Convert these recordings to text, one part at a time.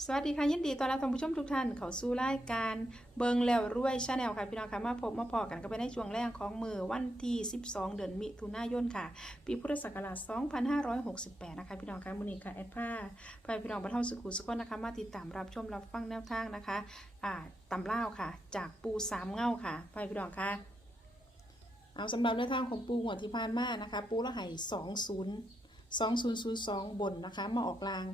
สวัสดีค่ะยินดีต้อนรับท่านผู้ชมทุกท่านเข้าสู่รายการเบิงแล้วรวยชาแนลค่ะพี่น้องค่ะมาพบมาพอกันก็ไปในช่วงแรกของมือวันที่ 12 เดือนมิถุนายนค่ะ ปีพุทธศักราช 2568 นะคะพี่น้องค่ะมือนี้ค่ะแอดผ้าไปพี่น้องบรรเทาสุขุสุขนะคะมาติดตามรับชมรับฟังแนวทางนะคะอ่าตำเล่าค่ะ จากปูสามเง่าค่ะไปพี่น้องค่ะเอาสำหรับแนวทางของปูหัวที่ผ่านมานะคะ ปูละไห่20 2002 บนนะคะมาออกลาง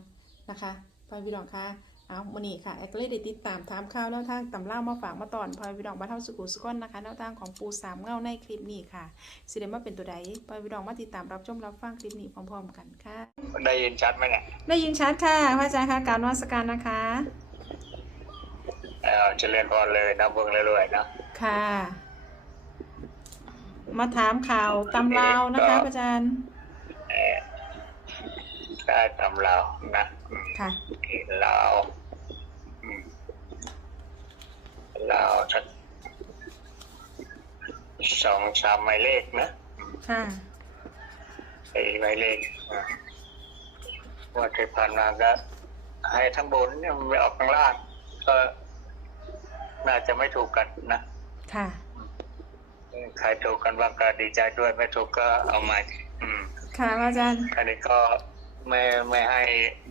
นะคะ พอยพี่น้องค่ะเอาวันนี้ค่ะแอดก็เลยได้ติดตามถามข่าวแนวทางตำเล่ามาฝากมาตอนพอยพี่น้องบ้านเท่าสุขุสุขนนะคะแนวทางของปูสามเงาในคลิปนี้ค่ะสิเดมาเป็นตัวใดพอยพี่น้องมาติดตามรับชมรับฟังคลิปนี้พร้อมๆกันค่ะ ได้ยินชัดไหมเนี่ยได้ยินชัดค่ะพระอาจารย์ค่ะการนวัสการนะคะเออเจริญพรเลยนะเบิ่งเรื่อยๆนะค่ะ มาถามข่าวตำเล่าวนะคะพระอาจารย์เออได้ทำเราวนะอืม ค่ะเราวอืมเราวสักสองสามหมายเลขนะค่ะไอ้หมายเลขอะว่าที่ผ่านมาก็ให้ทั้งบนเนี่ยไม่ออกข้างล่างก็น่าจะไม่ถูกกันนะ ค่ะใครถูกกันบ้างก็ดีใจด้วยไม่ถูกก็เอาใหม่ อืม ค่ะพระอาจารย์อันนี้ก็ ไม่ไม่ให้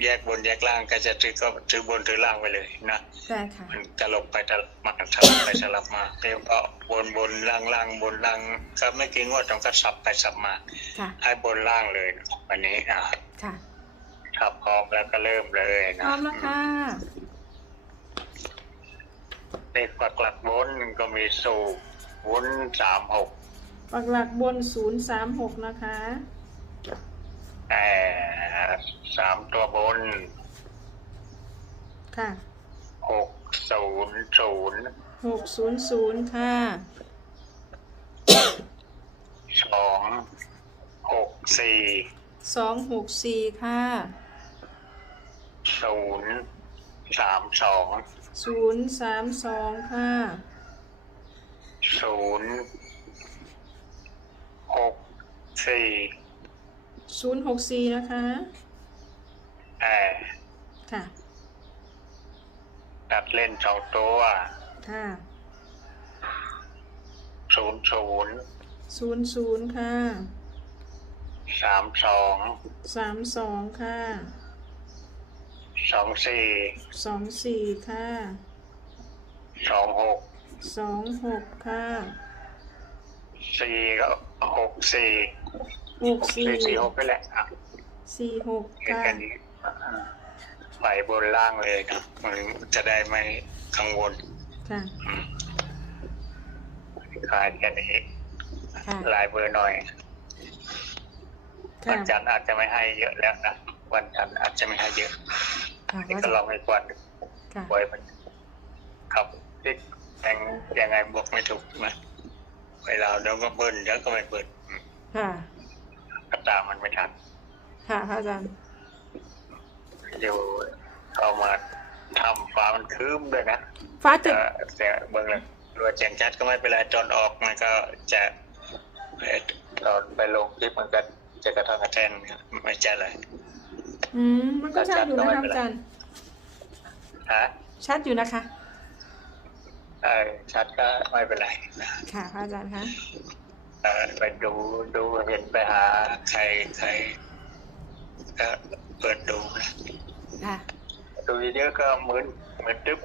แยกบนแยกล่างก็จะถือก็ถือบนถือล่างไปเลยนะได้ค่ะมันจะลงไปตลบมาสลับไปสลับมาเรียกว่าบนบนล่างล่างบนล่างก็ไม่กี่งวดต้องก็สับไปสับมาค่ะให้บนล่างเลยนะวันนี้อะค่ะถ้าพร้อมแล้วก็เริ่มเลยพนะร้อมแล้วค่ะเลขปักหลักบนก็มีสูบวุ้นสามหกปักหลักบนศูนย์สามหกนะคะแต่ สามตัวบนค่ะหกศูนย์ศูนย์หกศูนย์ศูนย์ค่ะสองหกสี่สองหกสี่ค่ะศูนย์สามสองศูนย์สามสองค่ะศูนย์หกสี่ศูนย์หกสี่นะคะ แอร์ค่ะ ตัดเล่นสองตัวค่ะศูนย์ศูนย์ศูนย์ศูนย์ค่ะ สามสองสามสองค่ะ สองสี่สองสี่ค่ะ สองหกสองหกค่ะ สี่ก็หกสี่หกสี่สี่สี่หกไปแหละอะสี่หกเห็นค่ะ แค่นี้ อ่าไปบนล่างเลยนะมันจะได้ไม่กังวลค่ะอืมขายแค่นี้ค่ะลายเบอร์หน่อยค่ะวันจันทร์อาจจะไม่ให้เยอะแล้วนะ วันจันทร์อาจจะไม่ให้เยอะค่ะนี่ว่าก็ลองให้กวนค่ะไว้มันครับที่ยังยังไงบอกไม่ถูกนะเวลาเดี๋ยวก็เบิ้ลเดี๋ยวก็ไม่เบิ้ลอืมค่ะก็ตามมันไม่ทันค่ะพระอาจารย์ เดี๋ยวเข้ามาทำฟ้ามันคืมด้วยนะฟ้าจุแต่ดแต่เบิ้งเลยรัวแจ้งชัดก็ไม่เป็นไรตอนออกมันก็จะเอ่อตอนไปลงคลิปมันก็จะกระทบกระแทนไม่ใช่เลยอืมมันก็ชัดอยู่นะคะพระอาจารย์ฮะชัดอยู่นะคะเออชัดก็ไม่เป็นไรนะค่ะพระอาจารย์คะเออไปดูดูเห็นไปหาใครใครก็ เปิดดูนะค่ะ ดูเยอะๆก็เหมือนเหมือนตึ๊บ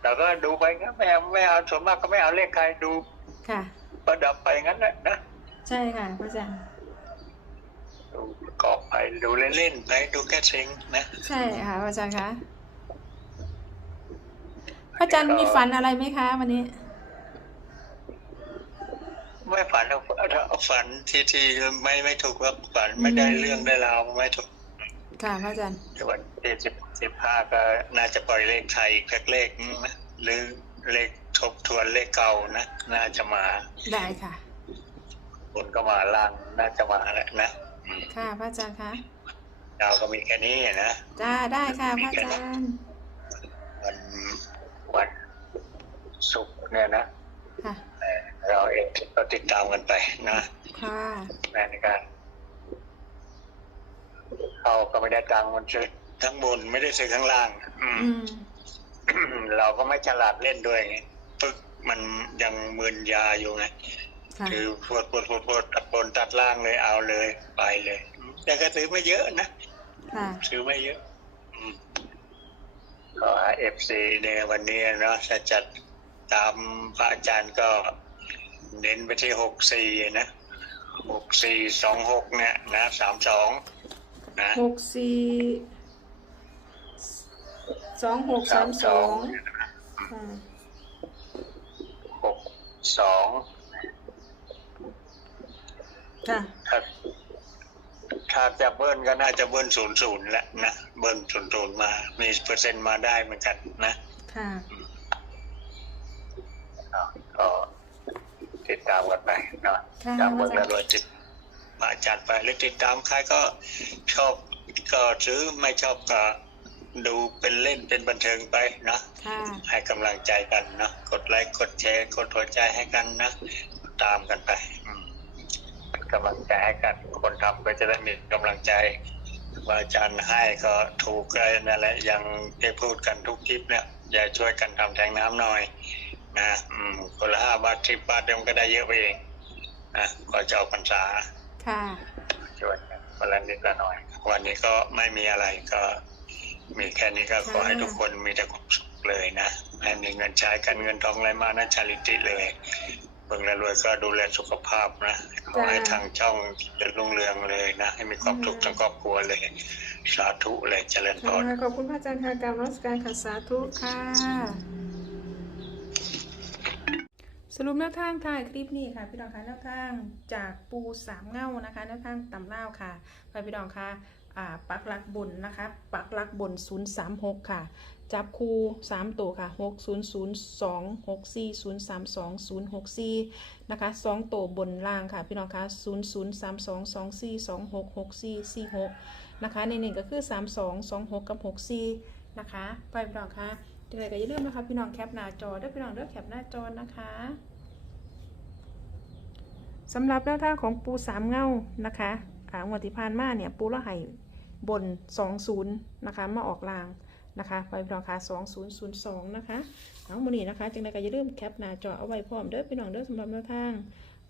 แต่ก็ดูไปงั้นไม่เอาไม่เอาส่วนมากก็ไม่เอาเลขใครดูค่ะ ประดับไปงั้นแหละนะใช่ค่ะพระอาจารย์ดูประกอบไปดูเล่นๆไปดูแค่เซ็งนะใช่ค่ะพระอาจารย์คะพระอาจารย์มีฝันอะไรไหมคะวันนี้ ไม่ฝันเอาเอาฝันที่ที่ไม่ไม่ถูกว่าฝันไม่ได้อืมเรื่องได้ราวไม่ถูกค่ะพระอาจารย์แต่วันที่สิบสิบห้าก็น่าจะปล่อยเลขไทยอีกสักเลขนะหรือเลขทบทวนเลขเก่านะ น่าจะมา ได้ค่ะบนก็มาล่างน่าจะมาแหละนะอืมค่ะพระอาจารย์คะดาวก็มีแค่นี้นะจ้าได้ค่ะพระอาจารย์วันวันศุกร์เนี่ยนะค่ะ เอ่อเราเองก็ติดตามกันไปนะค่ะในการเขาก็ไม่ได้ตังค์มันจะทั้งบนไม่ได้ซื้อข้างล่างอืมอืมเราก็ไม่ฉลาดเล่นด้วยไงปึ๊กมันยังมึนยาอยู่ไงค่ะคือปวดปวดปวดปวดตัดบนตัดล่างเลยเอาเลยไปเลย แต่ก็ซื้อไม่เยอะนะค่ะซื้อไม่เยอะอืมก็เอฟซีในวันนี้เนาะจะจัดตามพระอาจารย์ก็ เน้นไปที่หกสี่นะหกสี่สองหกเนี่ยนะสามสองนะหกสี่สองหกสามสองค่ะหกสองค่ะถ้าถ้าจะเบิ้ลก็น่าจะเบิ้ลศูนย์ศูนย์แหละนะเบิ้ลศูนย์ศูนย์มา มีเปอร์เซ็นต์มาได้เหมือนกันนะ ค่ะ ก็ ติดตามกันไปเนาะค่ะตามเบิ้งแล้วรวยติดมาจัดไปหรือติดตามใครก็ชอบก็ซื้อไม่ชอบก็ดูเป็นเล่นเป็นบันเทิงไปนะค่ะให้กำลังใจกันนะกดไลค์กดแชร์กดหัวใจให้กันนะ ตามกันไปอืมเป็นกำลังใจให้กันคนทำก็จะได้มีกำลังใจว่าอาจารย์ให้ก็ถูกอะไรนั่นแหละยังได้พูดกันทุกคลิปเนี่ยอย่าช่วยกันทำแทงน้ำหน่อย นะอืมคนละห้าบาทสิบบาทเดี๋ยวมันก็ได้เยอะไปเองนะก็จะออกพรรษาค่ะช่วยกันคนละนิดละหน่อย วันนี้ก็ไม่มีอะไรก็มีแค่นี้ก็ขอให้ทุกคนมีแต่ความสุขเลยนะให้มีเงินใช้กันเงินทองอะไรมานะชาลิติเลยเบิ่งแล้วรวยก็ดูแลสุขภาพนะขอให้ทางช่องเจริญรุ่งเรืองเลยนะ ให้มีความสุขทั้งครอบครัวเลย สาธุเลยเจริญพค่ะรขอบคุณพระอาจารย์ค่ะกรรมรัสการค่ะสาธุค่ะ สรุปแนวทางถ่ายคลิปนี้ค่ะ พี่น้องคะแนวทางจากปูสามเง่านะคะแนวทางต่ำเล่าค่ะไปพี่น้องคะปักหลักบนนะคะ ปักหลักบน 036 ค่ะ จับคู่ 3 ตัวค่ะ 6002 64 032 064 นะคะ 2 ตัวบนล่างค่ะ พี่น้องคะ0032 24 26 64 46 นะคะ ในหนึ่งก็คือ 32 26 กับ 64 นะคะ ไปพี่น้องคะ ยังไงก็อย่าลืมนะคะพี่น้องแคปหน้าจอด้วยพี่น้องเลือกแคปหน้าจอนะคะสำหรับแนวทางของปูสามเงานะคะอ่างวดที่ผ่านมาเนี่ยปูละไห่บน 20 นะคะ มาออกลางนะคะไปพี่น้องคะ2002 นะคะเอาโมนี้นะคะจังไดก็อย่าลืมแคปหน้าจอเอาไว้พร้อมเด้อพี่น้องเด้อสำหรับแนวทาง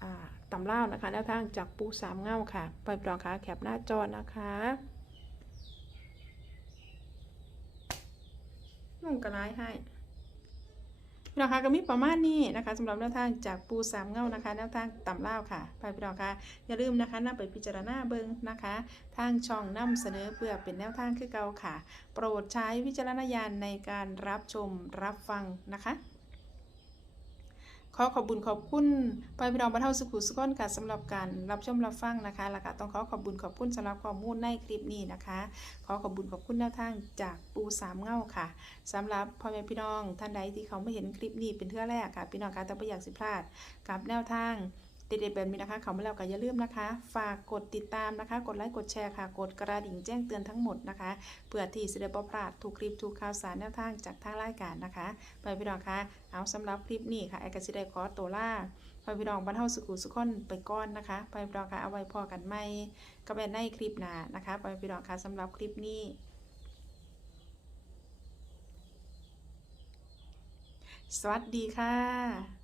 อ่าตำเล่านะคะแนวทางจากปูสามเงาค่ะไปพี่น้องคะแคปหน้าจอนะคะ นุ่งกระไรให้พี่น้องคะก็มีประมาณนี้นะคะสำหรับแนวทางจากปูสามเงานะคะแนวทางต่ำเล่าค่ะไปพี่น้องคะอย่าลืมนะคะนำไปพิจารณาเบิ้งนะคะ ทางช่องนำเสนอเพื่อเป็นแนวทางคือเก่าค่ะ โปรดใช้วิจารณญาณในการรับชมรับฟังนะคะ ขอขอบคุญขอบคุณไปพี่น้องบรรเทาสุขุสุขนค่ะสำหรับการรับชมรับฟังนะคะแล้วก็ต้องขอขอบคุญขอบคุณสำหรับข้อมูลในคลิปนี้นะคะ ขอขอบคุญขอบคุณแนวทางจากปูสามเงาค่ะสำหรับพ่อแม่พี่น้องท่านใดที่เขาไม่เห็นคลิปนี้เป็นเทื่อแรกค่ะพี่น้องการแต่ไม่อยากสิพลาดกับแนวทาง เด็ดๆแบบนี้นะคะเขามาแล้วก็อย่าลืมนะคะ ฝากกดติดตามนะคะ กดไลค์กดแชร์ค่ะ กดกระดิ่งแจ้งเตือนทั้งหมดนะคะเพื่อที่จะได้บ่พลาดทุกคลิปทุกข่าวสารแนวทางจากทางรายการนะคะไปพี่น้องคะเอาสำหรับคลิปนี้ค่ะไอ้กสิได้ขอตัวล่าไปพี่น้องบรรเทาสุขุสุขคนไปก้อนนะคะไปพี่น้องคะเอาไว้พอกันไหมก็เป็นในคลิปหน้านะคะไปพี่น้องคะสำหรับคลิปนี้สวัสดีค่ะ